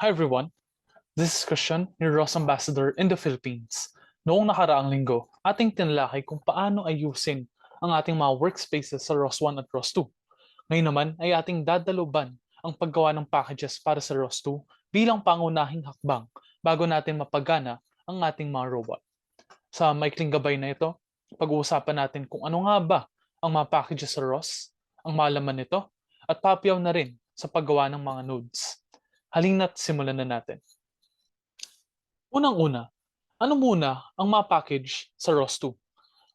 Hi everyone, this is Christian, your ROS Ambassador in the Philippines. Noong nakaraang linggo, ating tinalakay kung paano ayusin ang ating mga workspaces sa ROS 1 at ROS 2. Ngayon naman ay ating dadaluban ang paggawa ng packages para sa ROS 2 bilang pangunahing hakbang bago natin mapagana ang ating mga robot. Sa maikling gabay na ito, pag-uusapan natin kung ano nga ba ang mga packages sa ROS, ang malaman nito, at papiyaw na rin sa paggawa ng mga nodes. Halina't simulan na natin. Unang-una, ano muna ang mga package sa ROS 2?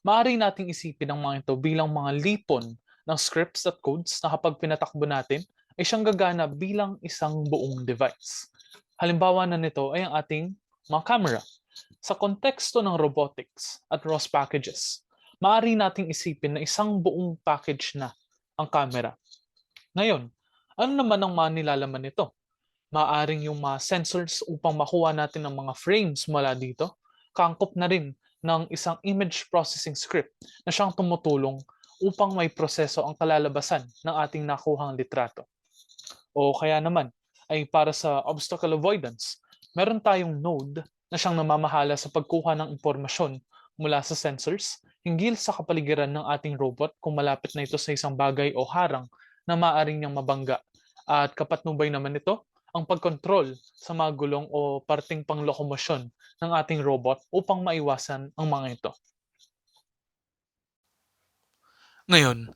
Maaari nating isipin ang mga ito bilang mga lipon ng scripts at codes na kapag pinatakbo natin ay siyang gagana bilang isang buong device. Halimbawa na nito ay ang ating mga camera. Sa konteksto ng robotics at ROS packages, maaari nating isipin na isang buong package na ang camera. Ngayon, ano naman ang mga nilalaman nito? Maaring yung mga sensors upang makuha natin ang mga frames mula dito, kaangkop na rin ng isang image processing script na siyang tumutulong upang may proseso ang kalalabasan ng ating nakuhang litrato. O kaya naman, ay para sa obstacle avoidance, meron tayong node na siyang namamahala sa pagkuha ng impormasyon mula sa sensors hinggil sa kapaligiran ng ating robot kung malapit na ito sa isang bagay o harang na maaaring niyang mabangga. At kapatnubay naman ito ang pagkontrol sa mga gulong o parting panglokomosyon ng ating robot upang maiwasan ang mga ito. Ngayon,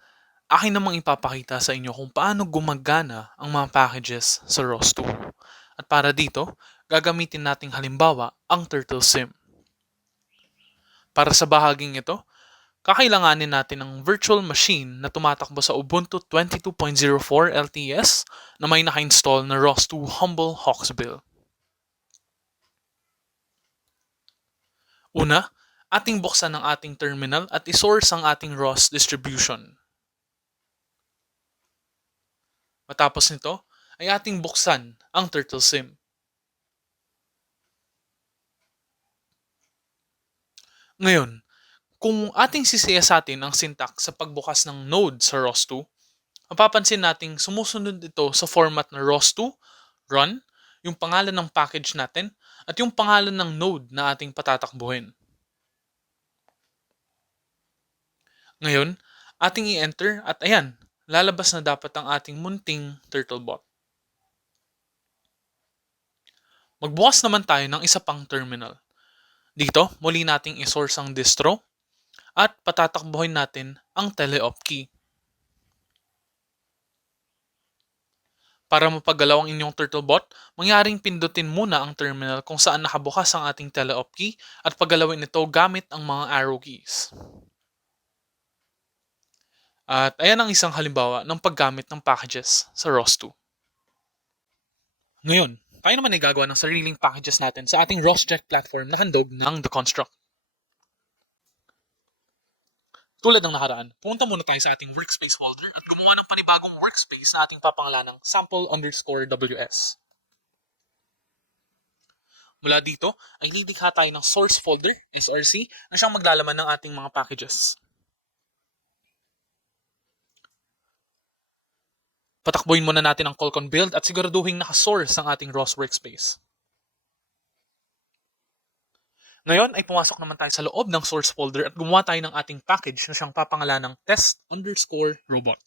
akin namang ipapakita sa inyo kung paano gumagana ang mga packages sa ROS 2. At para dito, gagamitin nating halimbawa ang TurtleSim. Para sa bahaging ito, kakailanganin natin ng virtual machine na tumatakbo sa Ubuntu 22.04 LTS na may naka-install na ROS 2 Humble Hawksbill. Una, ating buksan ang ating terminal at isource ang ating ROS distribution. Matapos nito, ay ating buksan ang TurtleSim. Ngayon, kung ating sisiyasatin ang syntax sa pagbukas ng node sa ROS2, mapapansin nating sumusunod ito sa format na ROS2, run, yung pangalan ng package natin, at yung pangalan ng node na ating patatakbuhin. Ngayon, ating i-enter at ayan, lalabas na dapat ang ating munting TurtleBot. Magbukas naman tayo ng isa pang terminal. Dito, muli nating isource ang distro at patatakbuhin natin ang teleop key. Para mapagalaw ang inyong TurtleBot, mangyaring pindutin muna ang terminal kung saan nakabukas ang ating teleop key at paggalawin ito gamit ang mga arrow keys. At ayan ang isang halimbawa ng paggamit ng packages sa ROS 2. Ngayon, tayo naman ay gagawa ng sariling packages natin sa ating ROSject platform na handog ng The Construct. Tulad ng nakaraan, pumunta muna tayo sa ating workspace folder at gumawa ng panibagong workspace na ating papangalan ng sample_ws. Mula dito ay lilikha tayo ng source folder, SRC, na siyang maglalaman ng ating mga packages. Patakbuhin muna natin ang Colcon build at siguraduhin naka-source ang ating ROS workspace. Ngayon ay pumasok naman tayo sa loob ng source folder at gumawa tayo ng ating package na siyang papangalan ng test_robot.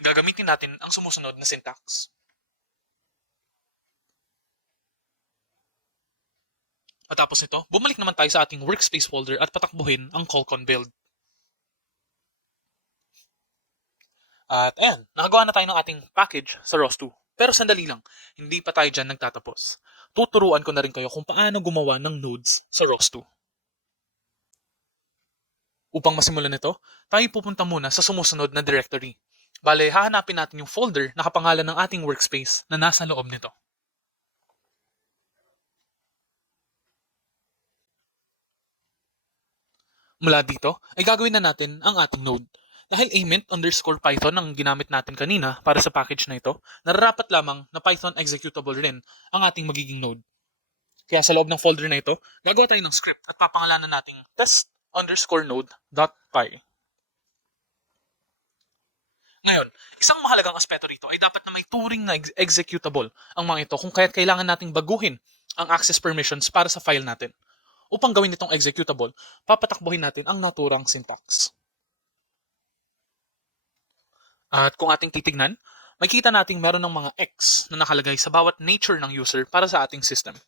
Gagamitin natin ang sumusunod na syntax. Matapos nito, bumalik naman tayo sa ating workspace folder at patakbuhin ang Colcon build. At ayan, nakagawa na tayo ng ating package sa ROS 2. Pero sandali lang, hindi pa tayo dyan nagtatapos. Tuturuan ko na rin kayo kung paano gumawa ng nodes sa ROS 2. Upang masimulan nito, tayo pupunta muna sa sumusunod na directory. Bale, hahanapin natin yung folder na kapangalan ng ating workspace na nasa loob nito. Mula dito, ay gagawin na natin ang ating node. Dahil amint_python ang ginamit natin kanina para sa package na ito, nararapat lamang na Python executable rin ang ating magiging node. Kaya sa loob ng folder na ito, gagawa tayo ng script at papangalanan nating test_node.py. Ngayon, isang mahalagang aspeto rito ay dapat na may turing na executable ang mga ito kung kaya't kailangan nating baguhin ang access permissions para sa file natin. Upang gawin itong executable, papatakbuhin natin ang naturang syntax. At kung ating titignan, makikita nating meron ng mga X na nakalagay sa bawat nature ng user para sa ating system.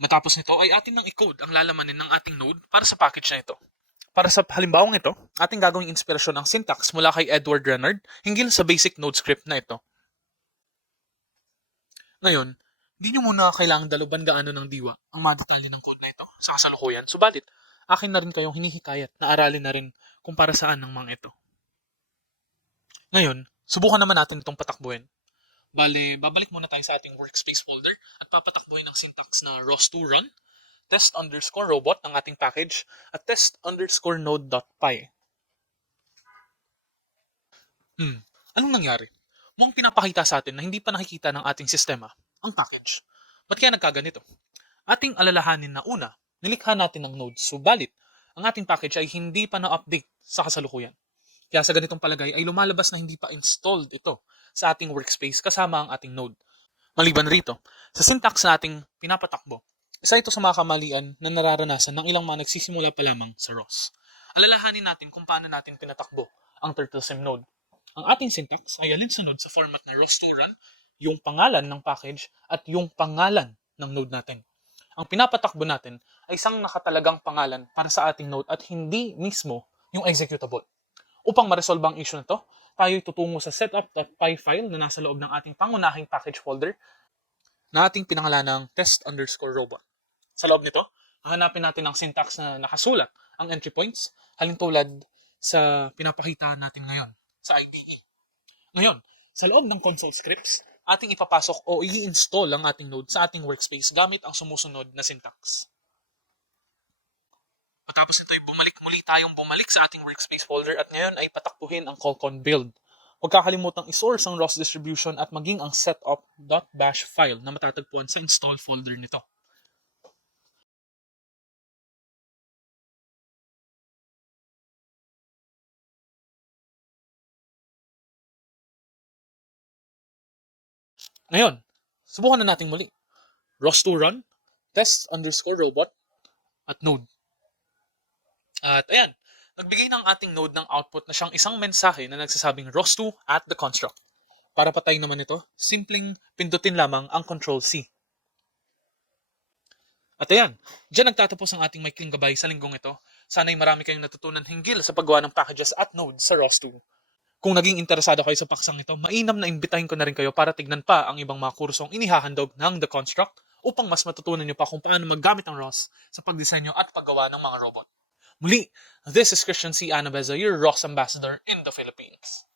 Matapos nito ay atin nang i-code ang lalamanin ng ating node para sa package na ito. Para sa halimbawang ito, ating gagawing inspirasyon ang syntax mula kay Edward Renard hinggil sa basic node script na ito. Ngayon, di nyo muna kailangang daluban gaano ng diwa ang mga detalye ng code na ito sa kasalukuyan. Subalit, akin na rin kayong hinihikayat na aralin na rin kung para saan ng mga ito. Ngayon, subukan naman natin itong patakbuhin. Bale, babalik muna tayo sa ating workspace folder at papatakbuhin ang syntax na ROS2 run, test_robot ng ating package, at test_node.py. Anong nangyari? Mukhang pinapakita sa atin na hindi pa nakikita ng ating sistema ang package. Ba't kaya nagkaganito? Ating alalahanin na una, nilikha natin ng node, subalit ang ating package ay hindi pa na-update sa kasalukuyan. Kaya sa ganitong palagay ay lumalabas na hindi pa installed ito sa ating workspace kasama ang ating node. Maliban rito, sa syntax na ating pinapatakbo, isa ito sa mga kamalian na nararanasan ng ilang mga nagsisimula pa lamang sa ROS. Alalahanin natin kung paano natin pinatakbo ang TurtleSim node. Ang ating syntax ay alinsunod sa format na ROS2 run, yung pangalan ng package at yung pangalan ng node natin. Ang pinapatakbo natin ay isang nakatalagang pangalan para sa ating node at hindi mismo yung executable. Upang ma-resolve ang issue na to, tayo tutungo sa setup.py file na nasa loob ng ating pangunahing package folder na ating pinangalan ng test_robot. Sa loob nito, hahanapin natin ang syntax na nakasulat ang entry points, halintulad sa pinapakita natin ngayon sa IDE. Ngayon, sa loob ng console scripts, ating ipapasok o i-install ang ating node sa ating workspace gamit ang sumusunod na syntax. Matapos ito ay bumalik sa ating workspace folder at ngayon ay patakbuhin ang callcon build. Huwag kakalimutang isource ang ROS distribution at maging ang setup.bash file na matatagpuan sa install folder nito. Ngayon, subukan na natin muli. ROS2 run, test_robot, at node. At ayan, nagbigay ng ating node ng output na siyang isang mensahe na nagsasabing ROS2 at the construct. Para patayin naman ito, simpleng pindutin lamang ang Ctrl+C. At ayan, dyan nagtatapos ang ating maikling gabay sa linggong ito. Sana'y marami kayong natutunan hinggil sa paggawa ng packages at nodes sa ROS2. Kung naging interesado kayo sa paksang ito, mainam na imbitahin ko na rin kayo para tignan pa ang ibang mga kursong inihahandog ng The Construct upang mas matutunan nyo pa kung paano maggamit ng ROS sa pagdisenyo at paggawa ng mga robot. Muli, this is Christian C. Anabeza, your ROS ambassador in the Philippines.